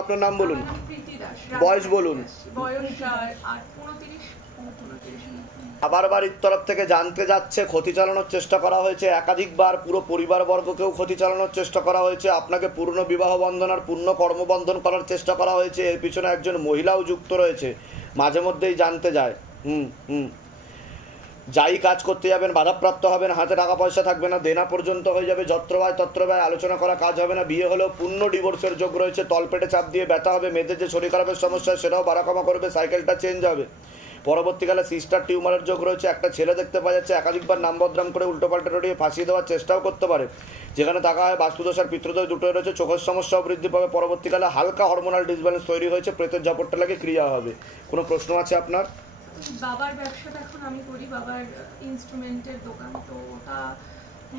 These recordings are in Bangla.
আপনার নাম বলুন, প্রীতি দাস, বয়স বলুন। বয়স 29। আবার বাড়ির তরফ থেকে জানতে যাচ্ছে ক্ষতি চালানোর চেষ্টা করা হয়েছে, একাধিকবার পুরো পরিবারবর্গকেও ক্ষতি চালানোর চেষ্টা করা হয়েছে, আপনাকে পূর্ণ বিবাহ বন্ধন আর পূর্ণ কর্মবন্ধন করার চেষ্টা করা হয়েছে। এর পিছনে একজন মহিলাও যুক্ত রয়েছে, মাঝে মধ্যেই জানতে যায়। যাই কাজ করতে যাবেন বাধাপ্রাপ্ত হবেন, হাতে টাকা পয়সা থাকবে না, দেনা পর্যন্ত হয়ে যাবে, যত্রবায় তত্রবায় আলোচনা করা কাজ হবে না, বিয়ে হলেও পূর্ণ ডিভোর্সের যোগ রয়েছে, তলপেটে চাপ দিয়ে ব্যথা হবে, মেয়েদের যে শরীর খারাপের সমস্যা সেটাও বাড়াকমা করবে, সাইকেলটা চেঞ্জ হবে, পরবর্তীকালে সিস্টার টিউমারের যোগ রয়েছে, একটা ছেলে দেখতে পাওয়া যাচ্ছে, একাধিকবার নাম বদনাম করে উল্টোপাল্টা রটিয়ে ফাঁসিয়ে দেওয়ার চেষ্টাও করতে পারে, যেখানে থাকা হয় বাস্তুদোষ আর পিতৃদোষ দুটোই রয়েছে, চোখের সমস্যাও বৃদ্ধি পাবে, পরবর্তীকালে হালকা হরমোনাল ডিসব্যালেন্স তৈরি হয়েছে, প্রেতের ঝাপটটা লাগে ক্রিয়া হবে। কোনো প্রশ্ন আছে আপনার? বাবার ব্যবসাটা এখন আমি করি, বাবার ইনস্ট্রুমেন্টের দোকান, তো ওটা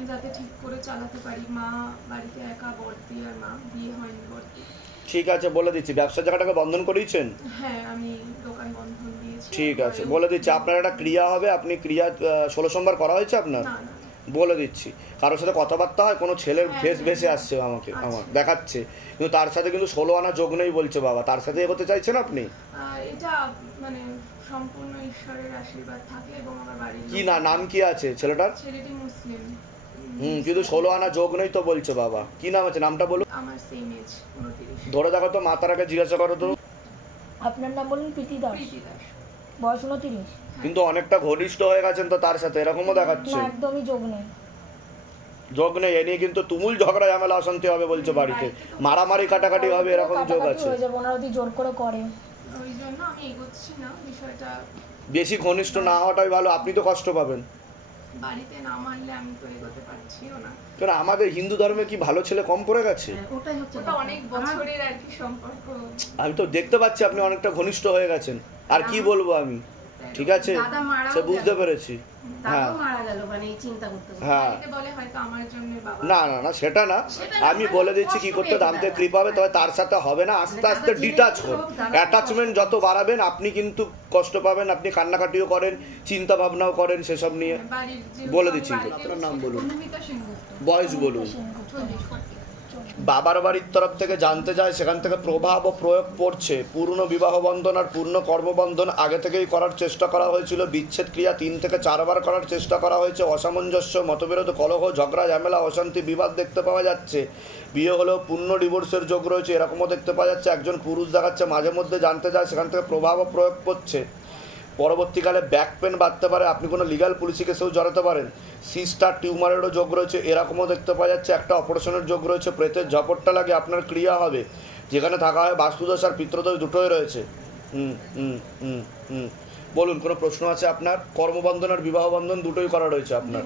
যাতে ঠিক করে চালাতে পারি। মা বাড়িতে একা, বর্দি আর মা, বিয়ে হয়নি বর্দি। ঠিক আছে, বলে দিচ্ছি। ব্যবসার জায়গাটাকে বন্ধন করিয়েছেন? হ্যাঁ, আমি দোকান বন্ধন দিয়েছি। ঠিক আছে, বলে দিচ্ছি। আপনার একটা ক্রিয়া হবে, আপনি ক্রিয়া 16 সোমবার করা হয়েছে আপনার? বলে দিচ্ছি। কারোর সাথে কথাবার্তা হয়, কোনো ছেলের ফেস ভেসে আসছে আমাকে, আমার দেখাচ্ছে, কিন্তু তার সাথে কিন্তু 16 আনা যোগ নেই বলছে বাবা। তার সাথে এগোতে চাইছেন আপনি? এটা মানে সম্পূর্ণ ঈশ্বরের আশীর্বাদ থাকে। এবং আমার বাড়ির কি না, নাম কি আছে ছেলেটার? ছেলেটি মুসলিম। কিন্তু 16 আনা যোগ নেই তো বলছে বাবা। কি নাম আছে, নামটা বলুন। আমার সেম এজ, 29। ধরে দেখো তো, মাতার আগে জিজ্ঞাসা করো তো। আপনার নাম বলুন? প্রীতি দাস, বয়স 29। কিন্তু অনেকটা ঘনিষ্ঠ হয়ে গেছেন তো তার সাথে, এরকমও দেখাচ্ছে। না, একদমই যোগ নেই। যোগ নেই, এ নিয়ে কিন্তু তুমুল ঝগড়া ঝামেলা অশান্তি হবে বলছে বাড়িতে, মারামারি কাটাকাটি হবে, এরকম যোগ আছে। ওনারা যদি জোর করে করে, ওই জন্য আমি এগোচ্ছি না বিষয়টা। বেশি ঘনিষ্ঠ না হওয়াটাই ভালো, আপনি তো কষ্ট পাবেন। বাড়িতে না মানলে আমি তো এগোতে পারছিও না। কেন, আমাদের হিন্দু ধর্মে কি ভালো ছেলে কম পড়ে গেছে? ওটা অনেক বছরের আর কি সম্পর্ক। আমি তো দেখতে পাচ্ছি আপনি অনেকটা ঘনিষ্ঠ হয়ে গেছেন, আর কি বলবো আমি। ঠিক আছে, সে বুঝতে পেরেছি। হ্যাঁ হ্যাঁ, না না না, সেটা না, আমি বলে দিচ্ছি কি করতে। দামতে কৃপা হবে, তবে তার সাথে হবে না, আস্তে আস্তে ডিটাচ করুন। অ্যাটাচমেন্ট যত বাড়াবেন আপনি কিন্তু কষ্ট পাবেন, আপনি কান্নাকাটিও করেন, চিন্তা ভাবনাও করেন সেসব নিয়ে। বলে দিচ্ছি, আপনার নাম বলুন, বয়স বলুন। বাবার বাড়ির তরফ থেকে জানতে যায়, সেখান থেকে প্রভাব ও প্রয়োগ পড়ছে। পূর্ণ বিবাহ বন্ধন আর পূর্ণ কর্মবন্ধন আগে থেকেই করার চেষ্টা করা হয়েছিল, বিচ্ছেদ ক্রিয়া 3 থেকে 4 বার করার চেষ্টা করা হয়েছে, অসামঞ্জস্য, মতবিরোধ, কলহ, ঝগড়া, ঝামেলা, অশান্তি, বিবাদ দেখতে পাওয়া যাচ্ছে, বিয়ে হলেও পূর্ণ ডিভোর্সের যোগ রয়েছে, এরকমও দেখতে পাওয়া যাচ্ছে। একজন পুরুষ দেখাচ্ছে, মাঝে মধ্যে জানতে যায়, সেখান থেকে প্রভাব ও প্রয়োগ পড়ছে। পরবর্তীকালে ব্যাক পেন বাড়তে পারে, আপনি কোনো লিগাল পুলিশি কেসেও জড়াতে পারেন, সিস্টার টিউমারেরও যোগ রয়েছে, এরকমও দেখতে পাওয়া যাচ্ছে। একটা অপারেশনের যোগ রয়েছে, প্রেতের ঝাপটটা লাগে, আপনার ক্রিয়া হবে, যেখানে থাকা হয় বাস্তুদোষ আর পিতৃদোষ দুটোই রয়েছে। বলুন, কোনো প্রশ্ন আছে আপনার? কর্মবন্ধন আর বিবাহ বন্ধন দুটোই করা রয়েছে আপনার।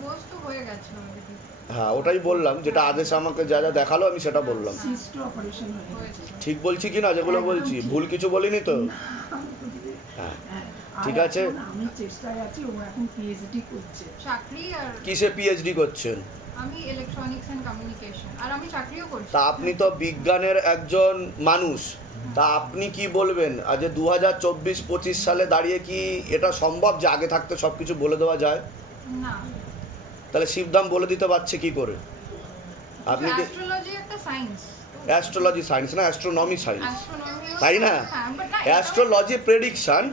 হ্যাঁ, ওটাই বললাম, যেটা আদেশ আমাকে যা যা দেখালো আমি সেটা বললাম। ঠিক বলছি কি না যেগুলো বলছি? ভুল কিছু বলিনি তো? হ্যাঁ, ঠিক আছে। আমি চেষ্টায় আছি, ও এখন পিএইচডি করছে। চাকরি আর কিসে পিএইচডি করছেন? আমি ইলেকট্রনিক্স এন্ড কমিউনিকেশন, আর আমি চাকরিও করছি। তা আপনি তো বিজ্ঞানের একজন মানুষ, তা আপনি কি বলবেন আজ 2024-25 সালে দাঁড়িয়ে কি এটা সম্ভব যে আগে থাকতে সবকিছু বলে দেওয়া যায়? না। তাহলে শিবধাম বলে দিতে পারছে কি করে? আপনি কি অ্যাস্ট্রোলজি একটা সায়েন্স? অ্যাস্ট্রোলজি সায়েন্স না, অ্যাস্ট্রোনমি সায়েন্স, তাই না? অ্যাস্ট্রোলজি প্রেডিকশন,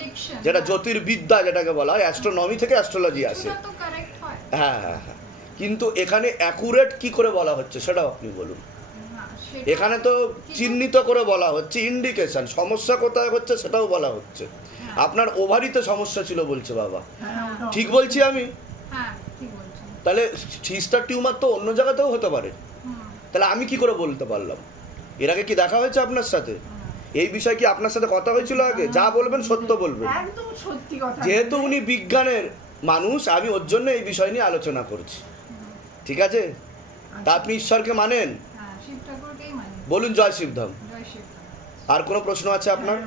যেটা জ্যোতির্বিদ্যা যেটাকে বলা হয়, অ্যাস্ট্রোনমি থেকে অ্যাস্ট্রোলজি আসে। হ্যাঁ হ্যাঁ হ্যাঁ, কিন্তু এখানে অ্যাকুরেট কি করে বলা হচ্ছে সেটাও আপনি বলুন। এখানে তো চিহ্নিত করে বলা হচ্ছে, ইন্ডিকেশন, সমস্যা কোথায় হচ্ছে সেটাও বলা হচ্ছে। আপনার ওভারিতে সমস্যা ছিল বলছে বাবা, ঠিক বলছি আমি? তাহলে সিস্টার টিউমার তো অন্য জায়গাতেও হতে পারে, তাহলে আমি কি করে বলতে পারলাম? এর আগে কি দেখা হয়েছে আপনার সাথে? এই বিষয়ে কি আপনার সাথে কথা হয়েছিল আগে? যা বলবেন সত্য বলবেন, একদম সত্যি কথা। যেহেতু উনি বিজ্ঞানের মানুষ, আমি ওর জন্য এই বিষয় নিয়ে আলোচনা করছি, ঠিক আছে? তা আপনি ঈশ্বরকে মানেন? বলুন জয় শিবধাম। আর কোনো প্রশ্ন আছে আপনার?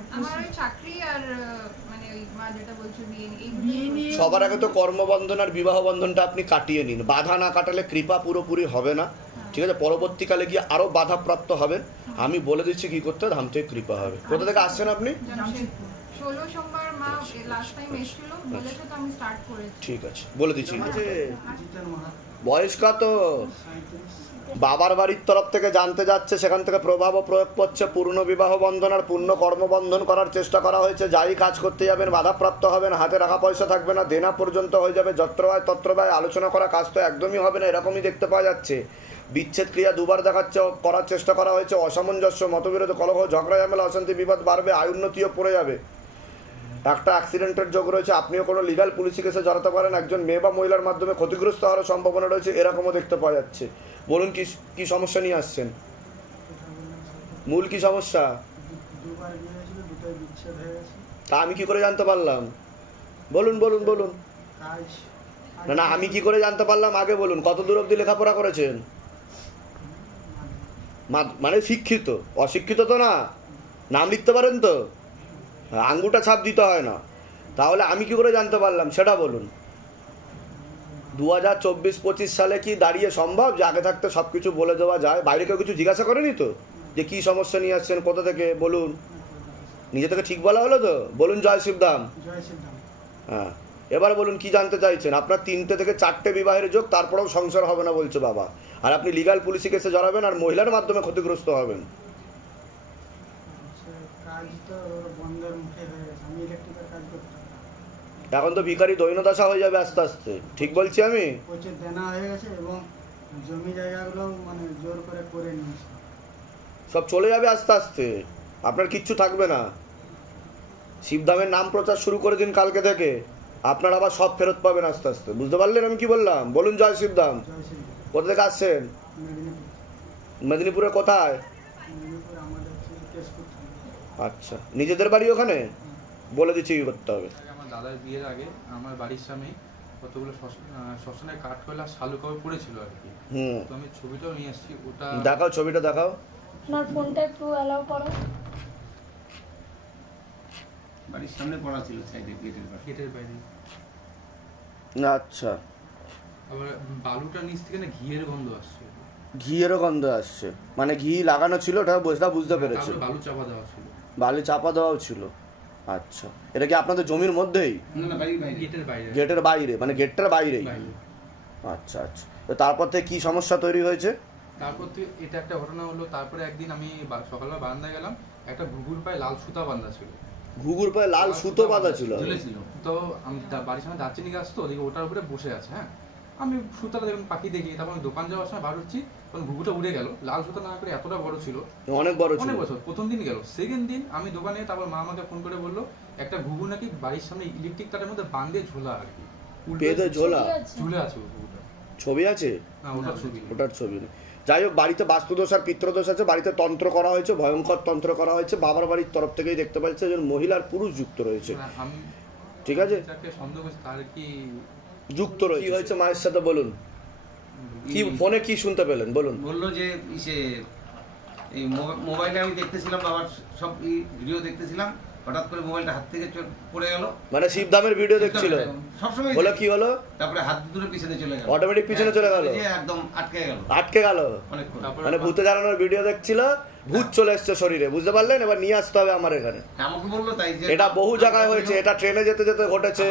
সবার আগে তো কর্মবন্ধন আর বিবাহ বন্ধনটা আপনি কাটিয়ে নিন, বাধা না কাটালে কৃপা পুরোপুরি হবে না, ঠিক আছে? পরবর্তীকালে গিয়ে আরো বাধাপ্রাপ্ত হবেন। আমি বলে দিচ্ছি কি করতে, ধাম থেকে কৃপা হবে। কোথা থেকে আসছেন আপনি? ঠিক আছে, বলে দিচ্ছি। বয়স কত? বাবার বাড়ির তরফ থেকে জানতে যাচ্ছে, সেখান থেকে প্রভাব প্রয়োগ করছে, পূর্ণ বিবাহ বন্ধন আর পূর্ণ কর্মবন্ধন করার চেষ্টা করা হয়েছে। যাই কাজ করতে যাবেন বাধাপ্রাপ্ত হবেন, হাতে টাকা পয়সা থাকবে না, দেনা পর্যন্ত হয়ে যাবে, যত্র ব্যয় তত্র ব্যয়, আলোচনা করা কাজ তো একদমই হবে না, এরকমই দেখতে পাওয়া যাচ্ছে। বিচ্ছেদ ক্রিয়া দুবার দেখাচ্ছে, করার চেষ্টা করা হয়েছে, অসামঞ্জস্য, মতবিরোধ, কলহ, ঝগড়া ঝামেলা, অশান্তি, বিবাদ বাড়বে, আয়ুন্নতিও পড়ে যাবে। একটা অ্যাক্সিডেন্টের যোগ রয়েছে, আপনিও কোনো লিগাল পুলিশি কেসে জড়াতে পারেন, একজন মেয়ে বা মহিলার মাধ্যমে ক্ষতিগ্রস্ত হওয়ার সম্ভাবনা রয়েছে, এরকমও দেখতে পাওয়া যাচ্ছে। বলুন কি কি সমস্যা নিয়ে আসছেন, মূল কি সমস্যা? তা আমি কি করে জানতে পারলাম? বলুন বলুন বলুন। না না, আমি কি করে জানতে পারলাম আগে বলুন। কত দূর অবধি লেখাপড়া করেছেন? মানে শিক্ষিত, অশিক্ষিত তো না? নাম লিখতে পারেন তো? আঙ্গুটা ছাপ দিতে হয় না। তাহলে আমি কি করে জানতে পারলাম সেটা বলুন। 2024-25 সালে কি দাঁড়িয়ে সম্ভব যে আগে থাকতে সব কিছু বলে দেওয়া যায়? বাইরে কেউ কিছু জিজ্ঞাসা করেনি তো যে কি সমস্যা নিয়ে আসছেন, কোথা থেকে? বলুন, নিজে থেকে ঠিক বলা হলো তো? বলুন জয় শিবধাম। হ্যাঁ, এবার বলুন কি জানতে চাইছেন। আপনার 3টে থেকে 4টে বিবাহের যোগ, তারপরেও সংসার হবে না বলছে বাবা, আর আপনি লিগাল পুলিশি কেসে জড়াবেন আর মহিলার মাধ্যমে ক্ষতিগ্রস্ত হবেন। এখন তো ভিখারি দৈনদশা হয়ে যাবে আস্তে আস্তে, ঠিক বলছি আমি? প্রচুর দেনা হয়ে গেছে এবং জমি জায়গাগুলো মানে জোর করে নিয়েছে, সব চলে যাবে আস্তে আস্তে, আপনার কিচ্ছু থাকবে না। শিবধামের নাম প্রচার শুরু করে দিন কালকে থেকে, আপনার আবার সব ফেরত পাবেন আস্তে আস্তে। বুঝতে পারলেন আমি কি বললাম? বলুন জয় শিবধাম। কোথা থেকে আসছেন? মেদিনীপুরে কোথায়? আচ্ছা, নিজেদের বাড়ি ওখানে? বলে দিচ্ছি কি করতে হবে। আমার দাদার বিয়ের আগে আমার বাড়ির সামনে কতগুলো শ্মশানের কাঠকয়লা শালু কবে পড়েছিল আর কি। তো আমি ছবিটাও নিয়ে এসেছি, ওটা দেখাও, ছবিটা দেখাও। আপনার ফোনটা একটু অ্যালাউ করো। বাড়ির সামনে পড়া ছিল, সাইডে গেটের বাইরে। আচ্ছা, আবার বালুটা নিচ থেকে না ঘিয়ের গন্ধ আসছে। ঘিয়েরও গন্ধ আসছে? মানে ঘি লাগানো ছিল, ওটা বুঝতে পেরেছি। বালু চাপা দেওয়া ছিল। বালি চাপা দেওয়াও ছিল। আচ্ছা, এটা কি আপনাদের জমির মধ্যেই? না, বাড়ির বাইরে, গেটের বাইরে। গেটের বাইরে, মানে গেটটার বাইরেই? আচ্ছা আচ্ছা, তো তারপর থেকে কি সমস্যা তৈরি হয়েছে? তারপর তো এটা একটা ঘটনা হলো। তারপরে একদিন আমি সকালবেলা বারান্দায় গেলাম, একটা ঘুঘুর পায়ে লাল সুতা বাঁধা ছিল। ঘুঘুর পায়ে লাল সুতো বাঁধা ছিল? তো আমি বাড়ির সামনে দারচিনি গাছ, তো ওদিকে ওটার উপরে বসে আছে। হ্যাঁ, আমি সুতাটা দেখুন পাখি দেখি, তারপর আমি দোকান যাওয়ার সময় বার হচ্ছি, তখন ঘুঘুটা উড়ে গেল। লাল সুতা না করে এতটা বড় ছিল, অনেক বড় ছিল। অনেক বছর। প্রথম দিন গেল, সেকেন্ড দিন আমি দোকানে, তারপর মা আমাকে ফোন করে বললো একটা ঘুঘু নাকি বাড়ির সামনে ইলেকট্রিক তারের মধ্যে বাঁধে ঝোলা আর কি, পেদে ঝোলা ঝুলে আছে ঘুঘুটা। ছবি আছে? না, ওটার ছবি, ওটার ছবি নেই। যাই হোক, বাড়িতে বাস্তুদোষ আর পিতৃদোষ আছে, বাড়িতে তন্ত্র করা হয়েছে, ভয়ঙ্কর তন্ত্র করা হয়েছে। বাবার বাড়ির তরফ থেকেই দেখতে পাচ্ছে যে মহিলার পুরুষ যুক্ত রয়েছে, ঠিক আছে? সন্দেহ করছি তার কি যুক্ত রয়েছে। কি হয়েছে মায়ের সাথে বলুন, কি ফোনে কি শুনতে পেলেন বলুন? বললো যে এই মোবাইলে আমি দেখতেছিলাম, বাবার সব ভিডিও দেখতেছিলাম, হঠাৎ করে মোবাইলটা হাত থেকে পড়ে গেল। মানে শিবধামের ভিডিও দেখছিল সবসময়? বলে কি হলো? তারপরে হাত দুটো পিছনে চলে গেল, অটোমেটিক পিছনে চলে গেল, একদম আটকে গেল। মানে ভূতে জানানোর ভিডিও দেখছিল, ভূত চলে এসছে শরীরে, বুঝতে পারলেন? এবার নিয়ে আসতে হবে আমার এখানে। আমাকে বললো তাই, এটা বহু জায়গায় হয়েছে, এটা ট্রেনে যেতে যেতে ঘটেছে,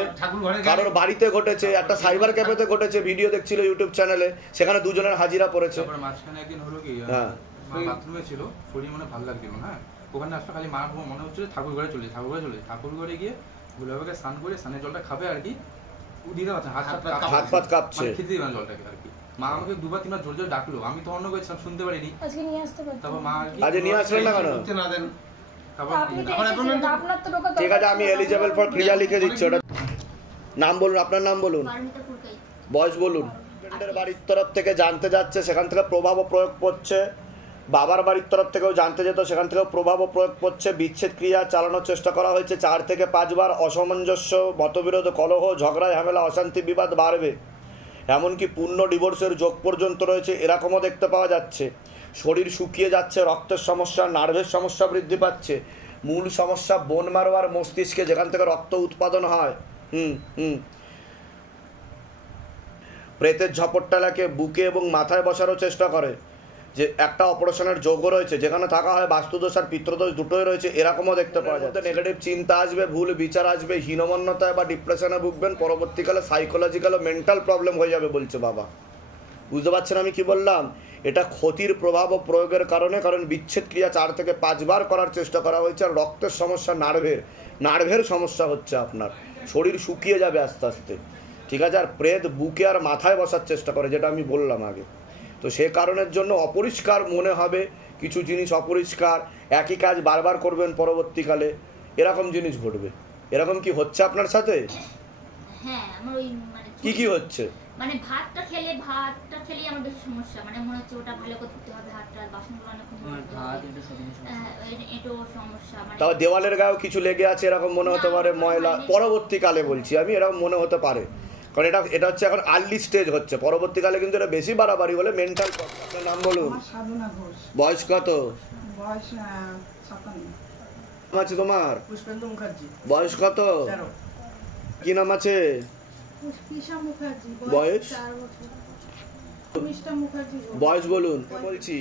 কারোর বাড়িতে ঘটেছে, একটা সাইবার ক্যাফেতে ঘটেছে, ভিডিও দেখছিল ইউটিউব চ্যানেলে, সেখানে দুজনের হাজিরা পড়েছে। মাঝখানে একদিন হলো কি, বাথরুমে ছিল, শরীর মনে ভালো লাগছিল, হ্যাঁ, ওখানে আসলে খালি মা মনে হচ্ছিল ঠাকুর ঘরে চলে, ঠাকুর ঘরে গিয়ে গুলাবাকে স্নান করে স্নানের জলটা খাবে আর কি, দিতে পারছে হাত পাত কাঁপছে, খেতে দিবে না জলটাকে আর কি। মা আমাকে 2-3 বার জোর জোর ডাকলো, আমি তো অন্য করেছিলাম, শুনতে পারিনি। আজকে নিয়ে আসতে পারতেন। তারপর মা আজ নিয়ে আসলেন না কেন? ঠিক আছে, আমি এলিজিবল ফর ক্রিয়া লিখে দিচ্ছি। ওটা নাম বলুন, আপনার নাম বলুন, বয়স বলুন। বাড়ির তরফ থেকে জানতে যাচ্ছে, সেখান থেকে প্রভাব প্রয়োগ করছে। বাবার বাড়ির তরফ থেকেও জানতে যেত, সেখান থেকেও প্রভাব প্রয়োগ করছে। বিচ্ছেদ ক্রিয়া চালানোর চেষ্টা করা হয়েছে 4 থেকে 5 বার। অসামঞ্জস্য, মতবিরোধ, কলহ, ঝগড়া ঝামেলা, অশান্তি, বিবাদ বাড়বে, এমনকি পূর্ণ ডিভোর্সের যোগ পর্যন্ত রয়েছে, এরকমও দেখতে পাওয়া যাচ্ছে। শরীর শুকিয়ে যাচ্ছে, রক্তের সমস্যা, নার্ভের সমস্যা বৃদ্ধি পাচ্ছে। মূল সমস্যা বোন মারো আর মস্তিষ্কে, যেখান থেকে রক্ত উৎপাদন হয়। প্রেতের ঝপটটা লাগে বুকে এবং মাথায় বসারও চেষ্টা করে, যে একটা অপারেশনের যোগ্য রয়েছে, যেখানে থাকা হয় বাস্তুদোষ আর পিতৃদোষ দুটোই রয়েছে, এরকমও দেখতে পাওয়া যায়। নেগেটিভ চিন্তা আসবে, ভুল বিচার আসবে, হীনমন্যতায় বা ডিপ্রেশনে ভুগবেন, পরবর্তীকালে সাইকোলজিক্যাল ও মেন্টাল প্রবলেম হয়ে যাবে বলছে বাবা। বুঝতে পারছেন আমি কি বললাম? এটা ক্ষতির প্রভাব ও প্রয়োগের কারণে, কারণ বিচ্ছেদ ক্রিয়া 4 থেকে 5 বার করার চেষ্টা করা হয়েছে। আর রক্তের সমস্যা, নার্ভের সমস্যা হচ্ছে, আপনার শরীর শুকিয়ে যাবে আস্তে আস্তে, ঠিক আছে? আর প্রেত বুকে আর মাথায় বসার চেষ্টা করে, যেটা আমি বললাম আগে। তো সে কারণের জন্য অপরিষ্কার মনে হবে, কিছু জিনিস অপরিষ্কার, একই কাজ বারবার করবেন পরবর্তীকালে, এরকম জিনিস ঘটবে। এরকম কি হচ্ছে আপনার সাথে? হ্যাঁ, আমার ওই মানে কি হচ্ছে? মানে ভাতটা খেলেই আমার বেশি সমস্যা, মানে মনে হচ্ছে ওটা ভালো করে ধুতে হবে, হাতটা বাসনগুলো অনেকক্ষণ ধুতে হবে, এটাও সমস্যা। মানে তাও দেওয়ালের গায়েও কিছু লেগে আছে এরকম মনে হতে পারে, ময়লা, পরবর্তীকালে বলছি আমি, এরকম মনে হতে পারে, কারণ এটা হচ্ছে এখন আর্লি স্টেজ হচ্ছে। পরবর্তীকালে কিন্তু এটা বেশি বাড়াবাড়ি হলে মেন্টাল। আপনার নাম বলুন। সাধনা ঘোষ। বয়স কত? বয়স 57। নাম আছে তোমার? পুষ্পেন্দু মুখার্জি। বয়স কত? কি নাম আছে? পুষ্পিশা মুখার্জি। বয়স? 4 বছর। মিষ্টা মুখার্জি। বয়স বলুন। বলছি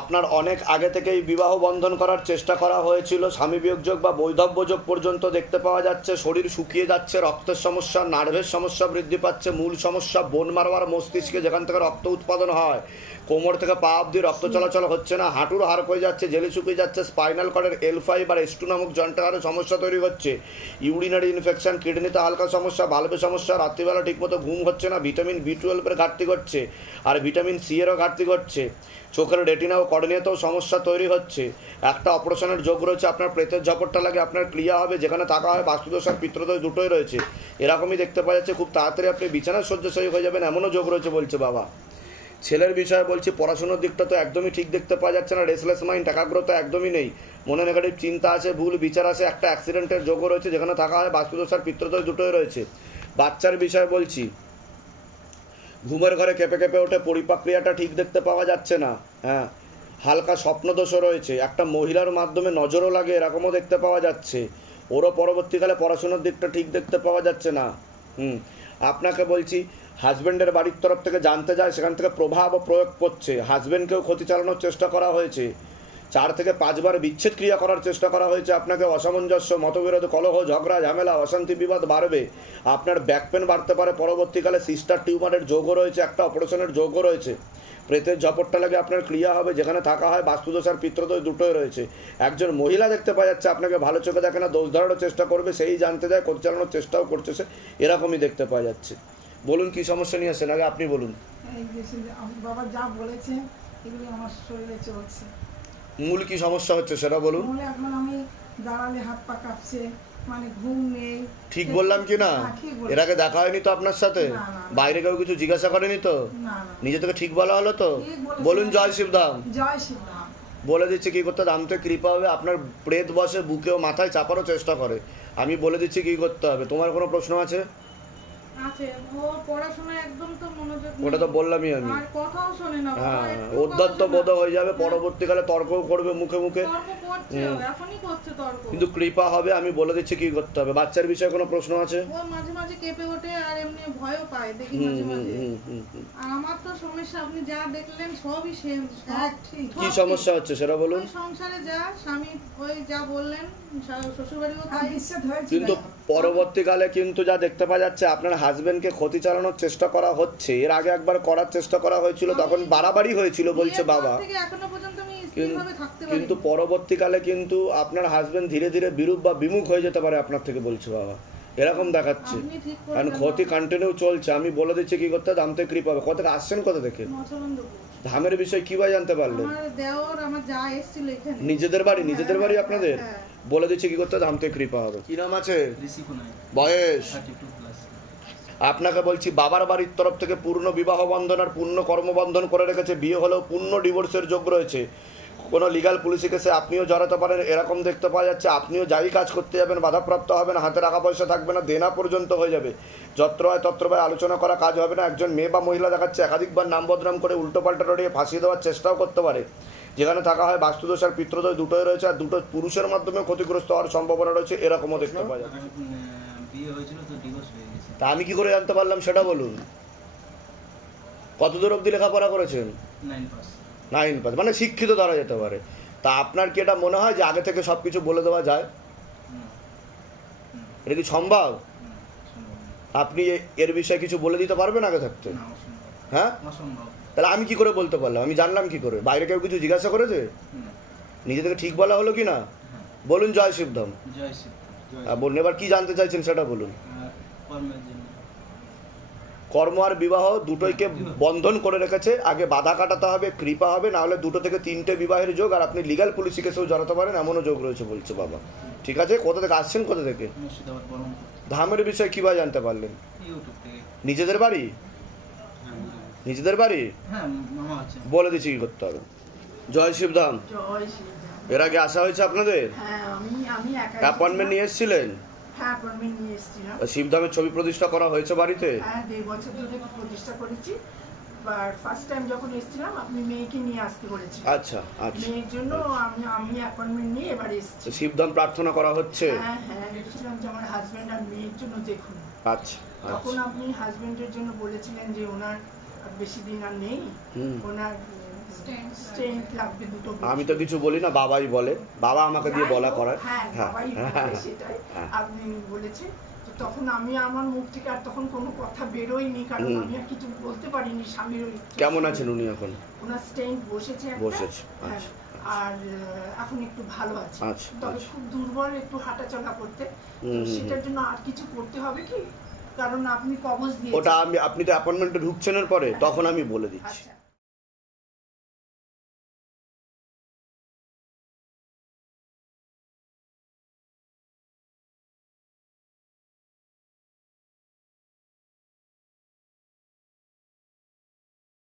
আপনার অনেক আগে থেকেই বিবাহ বন্ধন করার চেষ্টা করা হয়েছিল, স্বামী বিয়োগযোগ বা বৈধব্যযোগ পর্যন্ত দেখতে পাওয়া যাচ্ছে। শরীর শুকিয়ে যাচ্ছে, রক্তের সমস্যা, নার্ভের সমস্যা বৃদ্ধি পাচ্ছে। মূল সমস্যা বোন মারো আর মস্তিষ্কে, যেখান থেকে রক্ত উৎপাদন হয়। কোমর থেকে পা অবধি রক্ত চলাচল হচ্ছে না, হাঁটুর হাড় হয়ে যাচ্ছে, জেলে শুকিয়ে যাচ্ছে। স্পাইনাল কর্ডের L5 আর S2 নামক জয়েন্টের হাড়ে সমস্যা তৈরি হচ্ছে। ইউরিনারি ইনফেকশন, কিডনিতে হালকা সমস্যা, ভালভে সমস্যা, রাত্রিবেলা ঠিকমতো ঘুম হচ্ছে না, ভিটামিন B12 এর ঘাটতি ঘটছে, আর ভিটামিন C এরও ঘাটতি ঘটছে। চোখের রেটিনা ও কর্নিয়াতেও সমস্যা তৈরি হচ্ছে। একটা অপারেশনের যোগ রয়েছে, আপনার প্রেতের ঝপটটা লাগে, আপনার ক্রিয়া হবে, যেখানে থাকা হয় বাস্তুদোষ আর পিতৃদোষ দুটোই রয়েছে। এরকমই দেখতে পাওয়া যাচ্ছে। খুব তাড়াতাড়ি আপনি বিছানায় শয্যাশায়ী হয়ে যাবেন, এমনও যোগ রয়েছে বলছে বাবা। ছেলের বিষয়ে বলছি, পড়াশোনার দিকটা তো একদমই ঠিক দেখতে পাওয়া যাচ্ছে না। রেসলেস মাইন্ড, একাগ্রতা একদমই নেই, মনে নেগেটিভ চিন্তা আছে, ভুল বিচার আছে। একটা অ্যাক্সিডেন্টের যোগও রয়েছে, যেখানে থাকা হয় বাস্তুদোষ আর পিতৃদোষ দুটোই রয়েছে। বাচ্চার বিষয়ে বলছি, ঘুমের ঘরে কেঁপে কেঁপে ওঠে, পরিপাক্রিয়াটা ঠিক দেখতে পাওয়া যাচ্ছে না। হ্যাঁ, হালকা স্বপ্নদোষও রয়েছে। একটা মহিলার মাধ্যমে নজরও লাগে, এরকমও দেখতে পাওয়া যাচ্ছে। ওরও পরবর্তীকালে পড়াশোনার দিকটা ঠিক দেখতে পাওয়া যাচ্ছে না। আপনাকে বলছি, হাজব্যান্ডের বাড়ির তরফ থেকে জানতে যায়, সেখান থেকে প্রভাব প্রয়োগ করছে। হাজব্যান্ডকেও ক্ষতি চালানোর চেষ্টা করা হয়েছে। 4 থেকে 5 বার বিচ্ছেদ ক্রিয়া করার চেষ্টা করা হয়েছে। আপনাকে অসামঞ্জস্য, মতবিরোধ, কলহ, ঝগড়া, ঝামেলা, অশান্তি, বিবাদ বাড়বে। আপনার ব্যাক পেন বাড়তে পারে। পরবর্তীকালে সিস্টার টিউমারের যোগও রয়েছে, একটা অপারেশনের যোগও রয়েছে। প্রেতের ঝপটটা লাগে, আপনার ক্রিয়া হবে, যেখানে থাকা হয় বাস্তুদোষ আর পিতৃদোষ দুটোই রয়েছে। একজন মহিলা দেখতে পাওয়া যাচ্ছে, আপনাকে ভালো চোখে দেখে না, দোষ ধরারও চেষ্টা করবে, সেই জানতে যায়, ক্ষতি চালানোর চেষ্টাও করছে সে, এরকমই দেখতে পাওয়া যাচ্ছে। বলুন কি সমস্যা নিয়ে আসেন, আগে আপনি বলুন। বাবা যা বলেছে এগুলো আমার শরীরে চলছে। মূল কি সমস্যা হচ্ছে সেটা বলুন। এখন আমি দাঁড়ালে হাত পা কাঁপছে, মানে ঘুম নেই। ঠিক বললাম কি না? এর আগে দেখা হয়নি তো আপনার সাথে? বাইরে কেউ কিছু জিজ্ঞাসা করেনি তো? নিজে থেকে ঠিক বলা হলো তো? বলুন জয় শিবধাম। জয় শিবধাম। বলে দিচ্ছি কি করতে, দামতে কৃপা হবে। আপনার প্রেত বসে বুকে ও মাথায় চাপারও চেষ্টা করে। আমি বলে দিচ্ছি কি করতে হবে। তোমার কোনো প্রশ্ন আছে? আছে, ও পড়াশোনা একদম তো মনোযোগ নেই। ওটা তো বললামই আমি। আর কথাও শোনে না। হ্যাঁ, উদ্ধত্ত বোধ হয়ে যাবে, পরবর্তীকালে তর্কও করবে মুখে মুখে। তর্ক করছে, এখনই করছে তর্ক। কিন্তু কৃপা হবে, আমি বলে দিচ্ছি কি করতে হবে। বাচ্চার বিষয়ে কোনো প্রশ্ন আছে? ও মাঝে মাঝে কেঁপে ওঠে আর এমনি ভয়ও পায়, দেখি মাঝে মাঝে। আর আমার তো সমস্যা আপনি যা দেখলেন সবই সেম। কি সমস্যা হচ্ছে সেটা বলুন। সংসারে যা স্বামী ওই যা বললেন, শ্বশুরবাড়িও তাই। কিন্তু পরবর্তীকালে কিন্তু যা দেখতে পাওয়া যাচ্ছে, আপনার হাজবেন্ডকে ক্ষতি চালানোর চেষ্টা করা হচ্ছে। এর আগে একবার করার চেষ্টা করা হয়েছিল, তখন বাড়াবাড়ি হয়েছিল বলছে বাবা। কিন্তু পরবর্তীকালে কিন্তু আপনার হাজবেন্ড ধীরে ধীরে বিরূপ বা বিমুখ হয়ে যেতে পারে আপনার থেকে বলছে বাবা, এরকম দেখাচ্ছে। কারণ ক্ষতি কন্টিনিউ চলছে। আমি বলে দিচ্ছি কি করতে, দামতে কৃপা হবে। কোথা থেকে আসছেন, কোথা থেকে? ধামের বিষয় কিভাবে জানতে পারলেন? নিজেদের বাড়ি? নিজেদের বাড়ি আপনাদের? বলে দিচ্ছি কি করতে, ধামতে কৃপা হবে। কি নাম আছে? বয়স? আপনাকে বলছি, বাবার বাড়ির তরফ থেকে পূর্ণ বিবাহ বন্ধন আর পূর্ণ কর্মবন্ধন করে রেখেছে। বিয়ে হলেও পূর্ণ ডিভোর্সের যোগ রয়েছে। কোনো লিগাল পুলিশি কেসে আপনিও জড়াতে পারেন, এরকম দেখতে পাওয়া যাচ্ছে। আপনিও যাই কাজ করতে যাবেন বাধাপ্রাপ্ত হবেন, হাতে টাকা পয়সা থাকবে না, দেনা পর্যন্ত হয়ে যাবে। যত্র হয় তত্র হয় আলোচনা করা কাজ হবে না। একজন মেয়ে বা মহিলা দেখাচ্ছে একাধিকবার নাম বদনাম করে উল্টোপাল্টা রড়িয়ে ফাঁসিয়ে দেওয়ার চেষ্টাও করতে পারে। যেখানে থাকা হয় বাস্তুদোষ আর পিতৃদোষ দুটোই রয়েছে, আর দুটো পুরুষের মাধ্যমে ক্ষতিগ্রস্ত হওয়ার সম্ভাবনা রয়েছে, এরকমও দেখতে পাওয়া যাচ্ছে। তা আমি কি করে জানতে পারলাম সেটা বলুন। কতদূর অবধি লেখাপড়া করেছেন? 9 পাস, মানে শিক্ষিত ধরা যেতে পারে। তা আপনার কি এটা মনে হয় যে আগে থেকে সবকিছু বলে দেওয়া যায়? এটা কি সম্ভব? আপনি এর বিষয়ে কিছু বলে দিতে পারবেন আগে থাকতে? হ্যাঁ, তাহলে আমি কি করে বলতে পারলাম? আমি জানলাম কি করে? বাইরে কেউ কিছু জিজ্ঞাসা করেছে? নিজে থেকে ঠিক বলা হলো কি না? বলুন জয় শিবধাম। জয় শিব। বলুন এবার কি জানতে চাইছেন সেটা বলুন। কর্মের জন্য। কর্ম আর বিবাহ দুটোইকে বন্ধন করে রেখেছে। আগে বাধা কাটাতে হবে, কৃপা হবে, না হলে 2 থেকে 3টে বিবাহের যোগ, আর আপনি লিগ্যাল পুলিশি কেসেও জড়াতে পারেন, এমনও যোগ রয়েছে বলছে বাবা। ঠিক আছে, কোথা থেকে আসছেন? কোথা থেকে? মুর্শিদাবাদ বহরমপুর। ধামের বিষয়ে কিভাবে জানতে পারলেন? ইউটিউব থেকে। নিজেদের বাড়ি? নিজেদের বাড়ি? হ্যাঁ মামা আছে। বলে দিচ্ছি কি করতে হবে। জয় শিবধাম। জয় শিবধাম। এর আগে আসা হয়েছে আপনাদের? হ্যাঁ আমি একা অ্যাপয়েন্টমেন্ট নিয়ে এসেছিলেন? হ্যাঁ অ্যাপয়েন্টমেন্ট নিয়ে এসেছিলাম। শিবধামের ছবি প্রতিষ্ঠা করা হয়েছে বাড়িতে? হ্যাঁ 1.5 বছর ধরে প্রতিষ্ঠা করেছি। আর ফার্স্ট টাইম যখন এসেছিলাম আপনি মেয়েকে নিয়ে আসতে বলেছিলেন। আচ্ছা আচ্ছা। মেয়ের জন্য আমি অ্যাপয়েন্টমেন্ট নিয়ে এবার এসেছি। শিবধাম প্রার্থনা করা হচ্ছে? হ্যাঁ হ্যাঁ এসেছিলাম যে আমার হাজবেন্ড আর মেয়ের জন্য দেখুন। আচ্ছা তখন আপনি হাজবেন্ডের জন্য বলেছিলেন যে ওনার বেশি দিন আর নেই, ওনার স্ট্রেংথ লাগবে 2 বছর। আমি তো কিছু বলি না, বাবাই বলে। বাবা আমাকে দিয়ে বলা করায়। হ্যাঁ বাবাই বলে, সেটাই আপনি বলেছেন। তো তখন আমি আমার মুখ থেকে আর তখন কোনো কথা বেরোয়নি, কারণ আমি আর কিছু বলতে পারিনি। স্বামীর কেমন আছেন উনি এখন? ওনার স্ট্রেংথ বসেছে একটা। বসেছে, হ্যাঁ, আচ্ছা। আর এখন একটু ভালো আছে। আচ্ছা, তবে আচ্ছা। খুব দুর্বল, একটু হাঁটাচলা করতে। তো সেটার জন্য আর কিছু করতে হবে কি, কারণ আপনি কবজ দিয়েছেন। ওটা আপনি তো অ্যাপয়েন্টমেন্টে ঢুকছেন এর পরে, তখন আমি বলে দিচ্ছি। আচ্ছা।